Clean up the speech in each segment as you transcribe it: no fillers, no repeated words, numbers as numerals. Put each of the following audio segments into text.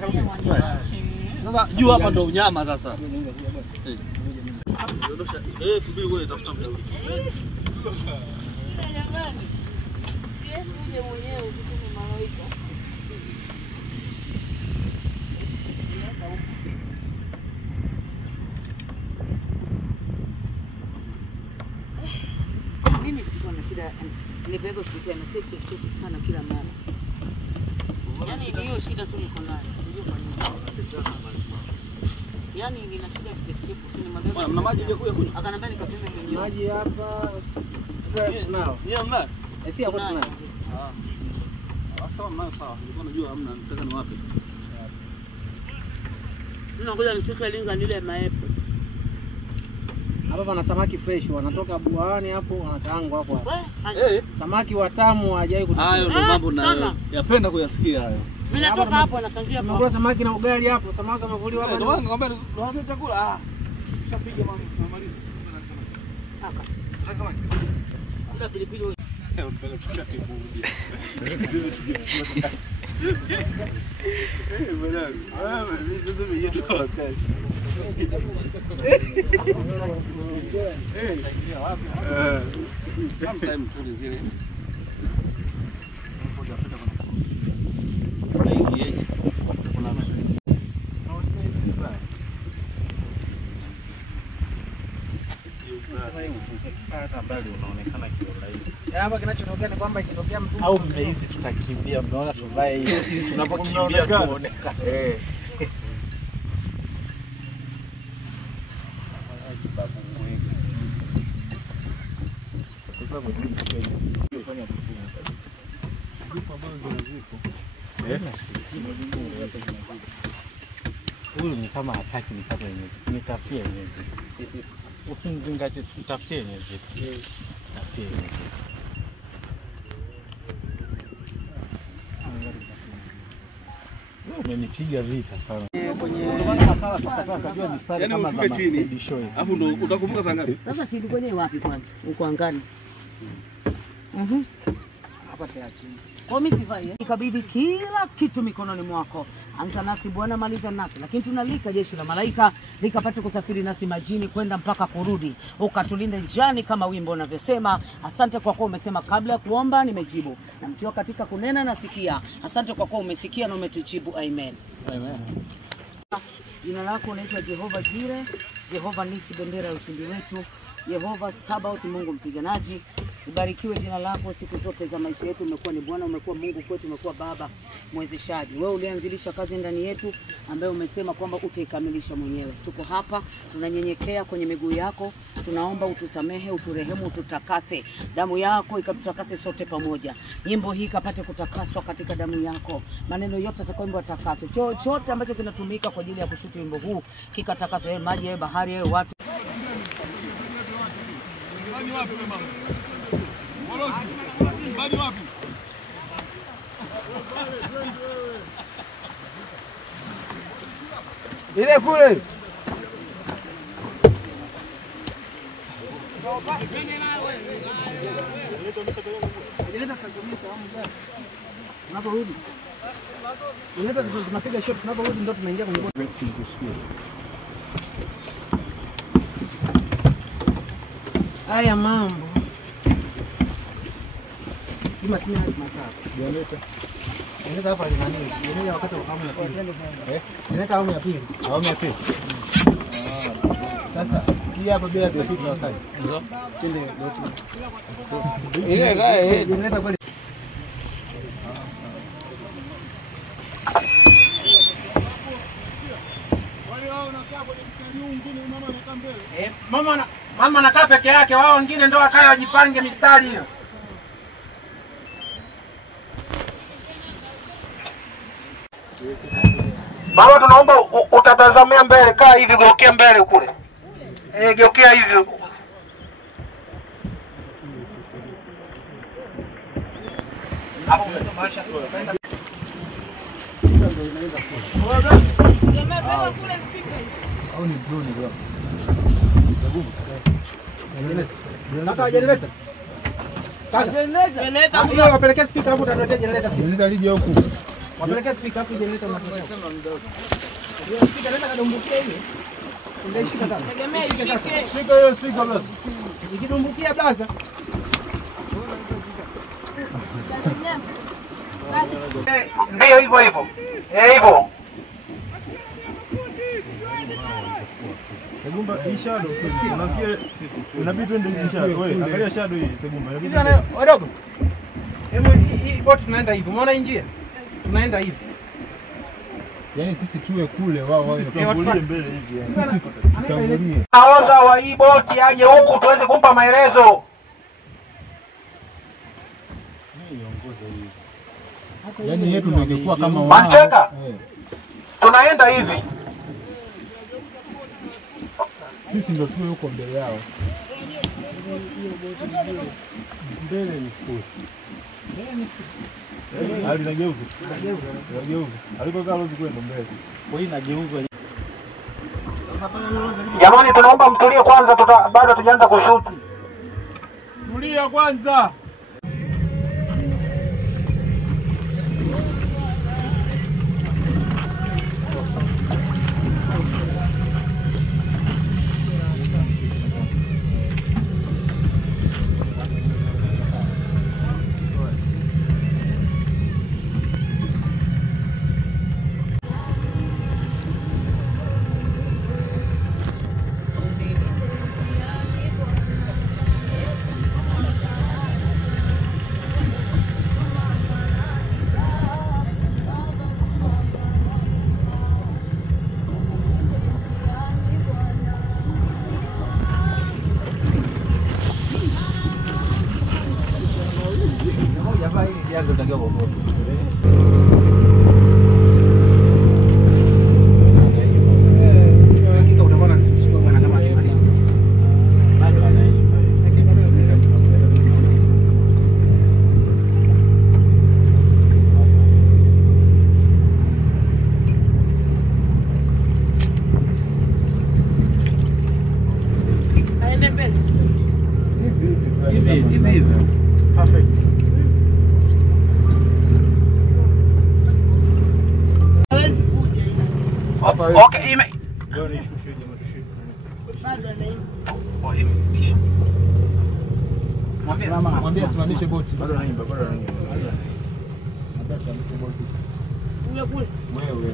Kama sasa juu hapa ndo unyama sasa. Subiri wewe tafuta mdawi. Jamani. Yes, uje mwenyewe usitume malaika. Mimi siko na shida, nibebe hospitali na safety kitu sana kila mara. Yaani ni hiyo shida tu niko nayo. Ndio kwa nini? Yaani nina shida ya kitu ni mabeba. Mna maji ya kunywa? Akanambia nikapime mwenyewe. Maji hapa. Nao. Ni mna? Si hapo tuna. Sawa mnayo sawa. Nilikuwa najua hamna, nataka ni wapi. Ngoja nifike linga nile maepo. Hapa pana samaki fresh wanatoka buhani hapo wanakaangwa hapo hapo. Samaki watamu hajai kutoka. Hayo ndo mambo na yapenda kuyasikia hayo. Vinatoka hapo nakangia hapo. Tunakula samaki na ugali hapo, samaki amevuliwa hapo. Ndio ngombe tunaanza chakula. Ushapiga mamaliza. Haka. Nataka samaki. Ndio pilipili wewe. Unapenda tuchate burudi. Bwana. Mimi sasa nimeje tu wakati. Sometime tu zile. Unaonekana kiurahisi. Hapa kinachotokea ni kwamba ikitokea mtu au mmehisi tutakimbia, mnaona tuvae hiyo tunapokimbia tuonekane. Huyu ni kama hataki nipate yenyewe. Nitafutie yenyewe. Usimzingatie, tutafutie yenyewe. Tafutie yenyewe. Umenipiga vita sana. Yaani ufike chini. Alafu ndo utakumbuka saa ngapi? Sasa chini kwenye wapi kwanza? Uko angani. Hapa tayari. Kwa mimi sivai. Ikabidi kila kitu mikononi mwako. Anza nasi Bwana, maliza nasi. Lakini tunalika jeshi la malaika likapate kusafiri nasi majini kwenda mpaka kurudi. Ukatulinde njiani kama wimbo unavyosema. Asante kwa kuwa umesema kabla ya kuomba nimejibu. Na mkiwa katika kunena nasikia. Asante kwa kuwa umesikia na umetujibu. Amen. Amen. Jina lako unaitwa Jehova Jire, Jehova Nisi, bendera ya ushindi wetu, Yehova Sabaoth, Mungu mpiganaji. Ubarikiwe jina lako siku zote za maisha yetu. Umekuwa ni Bwana, umekuwa Mungu kwetu, umekuwa Baba mwezeshaji. Wewe ulianzilisha kazi ndani yetu ambaye umesema kwamba utaikamilisha mwenyewe. Tuko hapa, tunanyenyekea kwenye miguu yako. Tunaomba utusamehe, uturehemu, ututakase. Damu yako ikatutakase sote pamoja. Nyimbo hii kapate kutakaswa katika damu yako. Maneno yote atakayoimba takaswe. Chochote ambacho kinatumika kwa ajili ya kushuti wimbo huu kikatakaswe. Maji ya bahari ya watu. Mbani wapi mama? Mbani wapi? Ile kule. Tunaporudi. Unaweza tunapiga shot tunaporudi ndio tunaingia kwenye bodi. Haya mambo. Kima sina matatu. Joneta. Joneta hapa ni nani? Joneta wakati wa awamu ya pili. Joneta awamu ya pili. Awamu ya pili. Sasa hii hapa bila deposit na wakati. Ndio. Twende ndio. Ile raha joneta kweli. Mama anakaa peke yake, wao wengine ndio wakae wajipange mistari hiyo. Mama, tunaomba utatazamia mbele, kaa hivi, geukea mbele kule. Geukea hivi. Hapo umetomasha. ndio inaenda kule. Sema kule spika. Au ni drone bro. Kaka generator. Kaka generator. Hiyo wapelekea speaker hapo utatuletea generator sisi. Generator lije huku. Wapelekea speaker hapo generator matokeo. Hiyo speaker nenda kadumbukia hiyo. Ungeshika kaka. Tegemea ishike. Shika hiyo speaker basi. Ikidumbukia blaza. Ndio hivyo hivyo. Hivyo. Segumba hii shadow unasikia inabidi twende hii shadow. Wewe angalia shadow hii Segumba. Hivi wadogo. Hii bot tunaenda hivi. Umeona njia? Tunaenda hivi. Yaani sisi tuwe kule wao tutangulie mbele hivi yani. Sisi tutangulie. Nahodha wa hii boti aje huku tuweze kumpa maelezo. Yaani yetu ndio ingekuwa kama wao. Manteka. Tunaenda hivi. Sisi ndio tuwe huko mbele yao. Mbele ni kule. Hali nageuza. Nageuza. Alikokaa lozi kwenda mbele. Kwa hiyo nageuza. Jamani tunaomba mtulie kwanza bado hatujaanza kushuti. Tulia kwanza. Perfect. Okay, ime. Leo ni shushe jamaa tushike. Bado anaimba. Mwambie asimamishe boti. Bado anaimba. Kule. Wewe.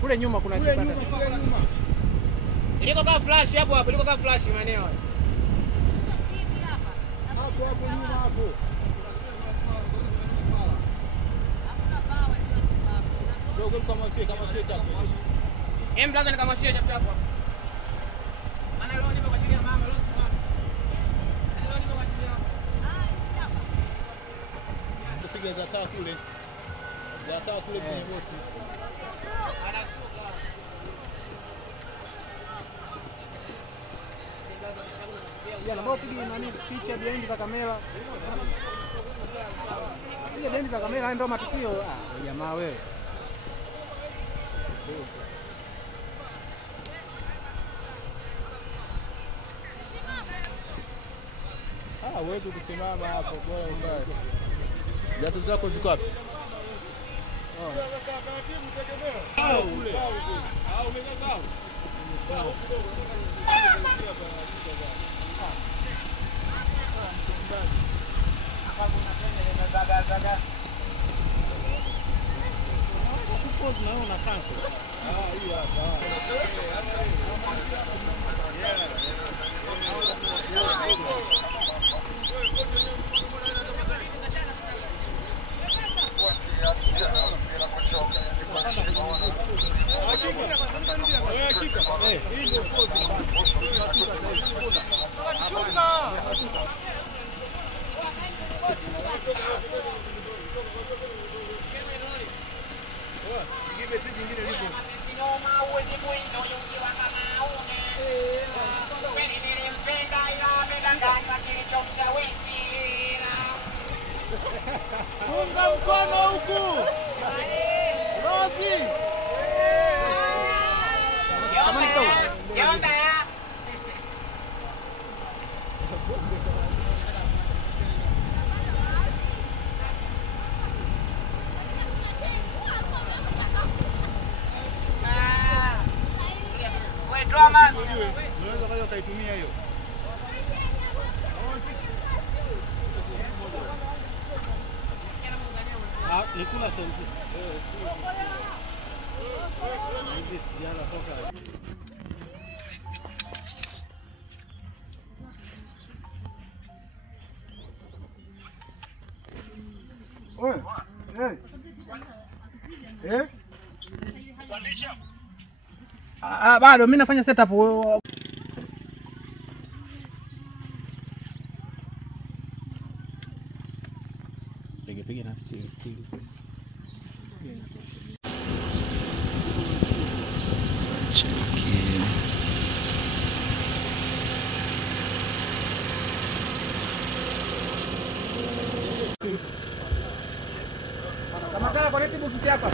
Kule nyuma kuna kibanda. Iliko kama flash hapo, iliko kama flash maeneo hayo. Hapo nyuma hapo. Ndio kama sie hapo. Mlaza ni kama sie hapo. Maana leo nipo kwa ajili ya mama, leo si mama. Leo nipo kwa ajili ya mama. Tupiga za taa kule. Za taa kule kwenye boti. Ya na boti nani picha behind za kamera. Ile behind za kamera ndio matukio. Jamaa wewe. Wewe kusimama hapo bora umbaya. Viatu zako ziko wapi? Funga mkono huku. Rosi. Yomba. Wewe drama. Unaweza kaja ukaitumia hiyo. Nikula senti. Hivi sijana toka. Bado mimi nafanya setup. Piga na stili. Kama kwa nini tibu kiti hapa?